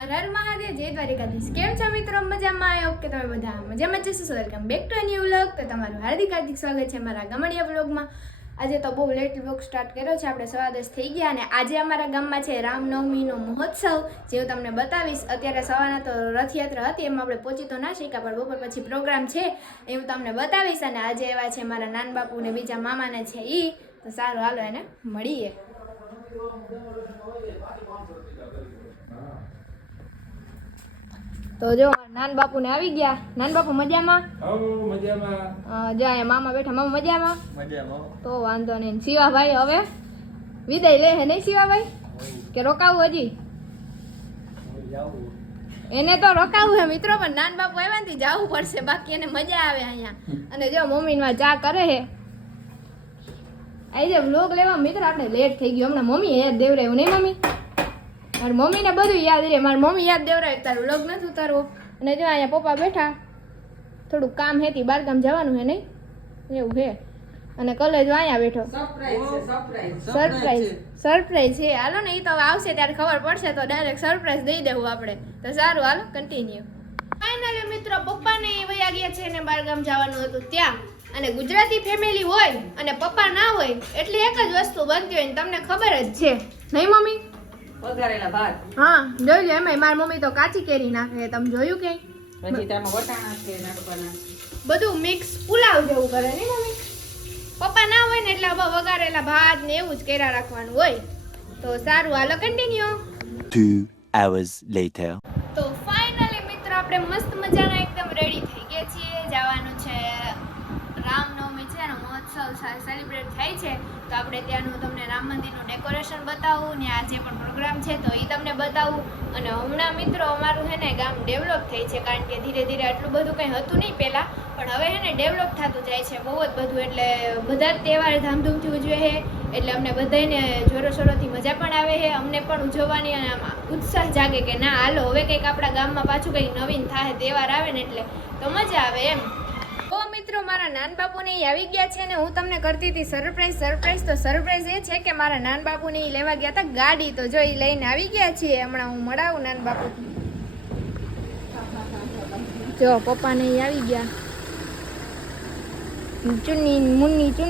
હર મહાદેવ, જય દ્વારિકાધીશ. કેમ છો મિત્રો? મજામાં? આઈ હોપ કે તમે બધા મજામાં જશો. Welcome back to new vlog. તો તમારું હાર્દિક સ્વાગત છે મારા ગામડિયા વ્લોગમાં. આજે તો બહુ લેટ વ્લોગ સ્ટાર્ટ કર્યો છે, આપણે 10:15 થઈ ગયા અને આજે અમારા ગામમાં છે રામનવમીનો મહોત્સવ, જે હું તમને બતાવીશ. અત્યારે સવારના તો રથયાત્રા હતી, એમાં આપણે પહોંચી તો ના શક્યા, પણ બપોર પછી પ્રોગ્રામ છે એ હું તમને બતાવીશ. અને આજે એવા છે મારા નાન બાપુ ને બીજા મામાને છે એ, તો સારું હાલો એને મળીએ. તો જો નાન બાપુ ને આવી ગયા. નાન બાપુ મજામાં? મજામાં. જો અહીંયા મામા બેઠા. મામા મજામાં? મજામાં. તો વાંધો નહીં. શિવાભાઈ હવે વિદાય લે હે નહીં શિવાભાઈ? કે રોકાવું હજી? એને તો રોકાવું હે મિત્રો, પણ નાન બાપુ આવ્યા ને જવું પડશે, બાકી એને મજા આવે અહીંયા. અને જો મમ્મી ચા કરે હે. આજે વ્લોગ લેવા મિત્રો આપણે લેટ થઈ ગયો. હમણાં મમ્મી યાદ દેવરાયું નહીં મમ્મી? મારી મમ્મીને બધું યાદ રહે. મારી મમ્મી યાદ દેવરાય તારું વ્લોગ નથી ઉતારવો. અને જો અહીંયા પપ્પા બેઠા, થોડુંક કામ હેતી, બાર કામ જવાનું હે નહીં એવું હે. અને કલે જો અહીંયા બેઠો. સરપ્રાઈઝ છે. હાલો ને, એ તો આવશે ત્યારે ખબર પડશે, તો ડાયરેક્ટ સરપ્રાઈઝ દઈ દેવું આપણે. તો સારું હાલો કન્ટિન્યુ. ફાઇનલી મિત્રો પપ્પાને વયા ગયા છે ને બાર ગામ જવાનું હતું ત્યાં. અને ગુજરાતી ફેમિલી હોય અને પપ્પા ના હોય એટલે એક જ વસ્તુ બનતી હોય, તમને ખબર જ છે નહીં મમ્મી? વઘારેલા ભાત. હા જોઈ લો. એમાં મારી મમ્મી તો કાચી કેરી નાખે, તમે જોયું કે? પછી તેમાં વટાણા છે, નાટકવાના બધું મિક્સ પુલાવ જેવું કરે ને મમ્મી. પપ્પા ના હોય ને એટલે વઘારેલા ભાત ને એવું જ કર્યા રાખવાનું હોય. તો સારું હાલો કન્ટિન્યુ. 2 hours later. તો ફાઇનલી મિત્રો આપણે મસ્ત મજાના એકદમ રેડી થઈ ગયા છીએ. જવાનું છે રામનવમી છે ને મહોત્સવ સેલિબ્રેટ થાય છે, તો આપણે ત્યાંનું તમને રામ મંદિરનું ડેકોરેશન બતાવું ને આ જે પણ પ્રોગ્રામ છે તો એ તમને બતાવું. અને હમણાં મિત્રો અમારું હે ને ગામ ડેવલપ થઈ છે, કારણ કે ધીરે ધીરે આટલું બધું કંઈ હતું નહીં પહેલાં, પણ હવે હે ને ડેવલપ થતું જાય છે બહુ જ બધું. એટલે બધા જ તહેવાર ધામધૂમથી ઉજવે છે, એટલે અમને બધાને જોરોશોરોથી મજા પણ આવે છે, અમને પણ ઉજવવાની અને આમાં ઉત્સાહ જાગે કે ના હાલો હવે કંઈક આપણા ગામમાં પાછું કંઈક નવીન થાય, તહેવાર આવે ને એટલે તો મજા આવે એમ. તો મિત્રો મારા નાન બાપુને એ આવી ગયા છે ને હું તમને કરતી હતી સરપ્રાઈઝ. તો સરપ્રાઈઝ એ છે કે મારા નાન બાપુને એ લેવા ગયા હતા ગાડી, તો જો એ લઈને આવી ગયા છીએ. હમણાં હું મળાવું નાન બાપુ. જો પપ્પાને એ આવી ગયા. ચુન્ની છે,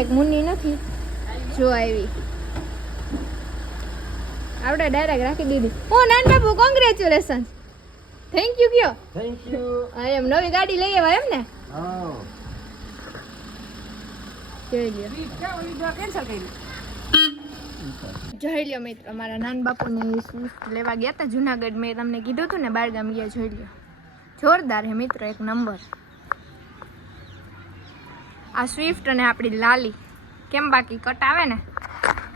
એક મુન્ની નથી. જો આવી આપણે ડાયરેક્ટ રાખી દીધી. ઓ નાન બાપુ કોંગ્રેચ્યુલેશન. થેન્ક યુ કયો. Thank you. હા એમ નવી ગાડી લઈ આવ્યા એમ ને? જોઈ લ્યો મિત્રો મારા નાન બાપુને લેવા ગયા હતા જુનાગઢ. મેં તમને કીધું હતું ને બારગામ ગયા. જોઈ લ્યો જોરદાર હે મિત્રો, એક નંબર. આ સ્વિફ્ટ અને આપણી લાલી કેમ બાકી કટ આવે ને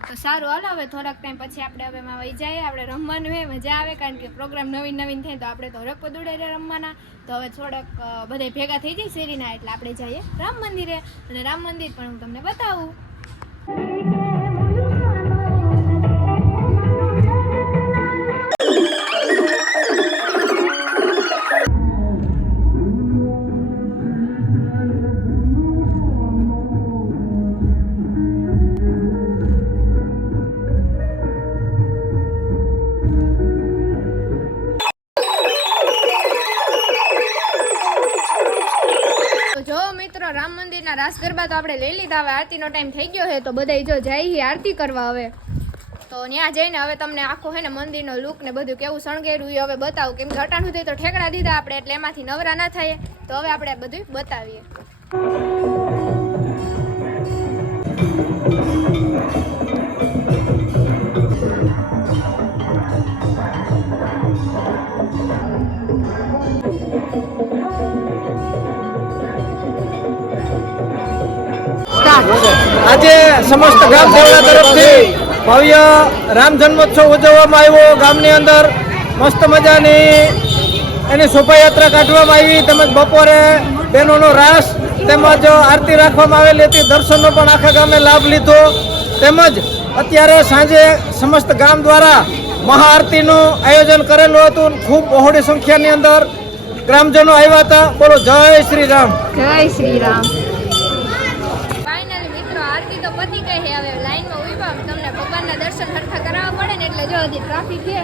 તો સારું હાલો. હવે થોડાક ટાઈમ પછી આપણે હવે એમાં વહી જાય. આપણે રમવાનું હોય મજા આવે, કારણ કે પ્રોગ્રામ નવીન થાય તો આપણે તો રપ દોડે રમવાના. તો હવે થોડાક બધા ભેગા થઈ જાય શેરીના, એટલે આપણે જઈએ રામ મંદિરે. અને રામ મંદિર પણ હું તમને બતાવું. રામ મંદિરના રાસ ગરબા તો આપણે લઈ લીધા. હવે આરતીનો ટાઈમ થઈ ગયો છે, તો બધા જો જાય આરતી કરવા. હવે તો ત્યાં જઈને હવે તમને આખો હે ને મંદિરનો લુક ને બધું કેવું શણગાર્યું એ હવે બતાવું, કેમ કે અટાણું થઈ તો ઠેકડા દીધા આપણે, એટલે એમાંથી નવરા ના થાય. તો હવે આપણે બધું બતાવીએ. આજે સમસ્ત ગામ સેવડા તરફથી ભવ્ય રામ જન્મોત્સવ ઉજવવામાં આવ્યો. ગામની અંદર મસ્ત મજાની એની શોભાયાત્રા કાઢવામાં આવી, તેમજ બપોરે બહેનોનો રાસ તેમજ આરતી રાખવામાં આવેલી હતી. દર્શનનો પણ આખા ગામે લાભ લીધો. તેમજ અત્યારે સાંજે સમસ્ત ગામ દ્વારા મહાઆરતીનું આયોજન કરેલું હતું. ખૂબ બહોળી સંખ્યાની અંદર ગ્રામજનો આવ્યા હતા. બોલો જય શ્રી રામ. જય શ્રી રામ. પતિ કહે હવે લાઈનમાં ઉભા તમને ભગવાનના દર્શન સરખા કરાવવા પડે ને, એટલે જો હજી ટ્રાફિક છે.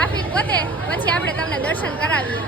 ટ્રાફિક પતે પછી આપણે તમને દર્શન કરાવીએ.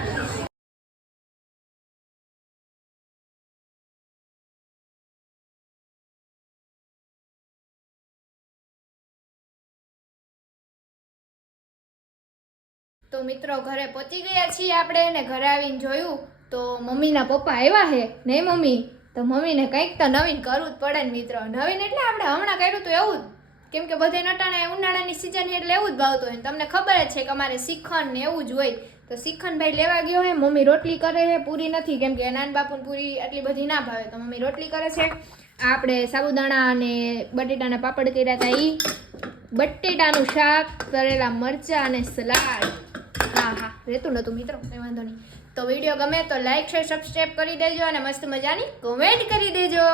તો મિત્રો ઘરે પહોંચી ગયા છીએ આપણે અને ઘરે આવીને જોયું તો મમ્મીના પપ્પા આવ્યા છે નહીં મમ્મી, તો મમ્મીને કંઈક તો નવીન કરવું જ પડે ને મિત્રો. નવીન એટલે આપણે હમણાં કર્યું તો એવું જ, કેમ કે બધે નટાણે ઉનાળાની સિઝન એટલે એવું જ ભાવતું હોય. તમને ખબર જ છે કે અમારે શ્રીખંડ ને એવું જ હોય. તો શ્રીખંડ ભાઈ લેવા ગયો હે, મમ્મી રોટલી કરે છે, પૂરી નથી કેમ કે નાન બાપુને પૂરી આટલી બધી ના ભાવે તો મમ્મી રોટલી કરે છે. આ આપણે સાબુદાણા અને બટેટાના પાપડ કર્યા હતા, ઈ બટેટાનું શાક, તળેલા મરચાં અને સલાડ. હા રહેતું નહોતું મિત્રો, કંઈ વાંધો નહીં. તો વિડીયો ગમે તો લાઈક શેર સબસ્ક્રાઈબ કરી દેજો અને મસ્ત મજાની કોમેન્ટ કરી દેજો.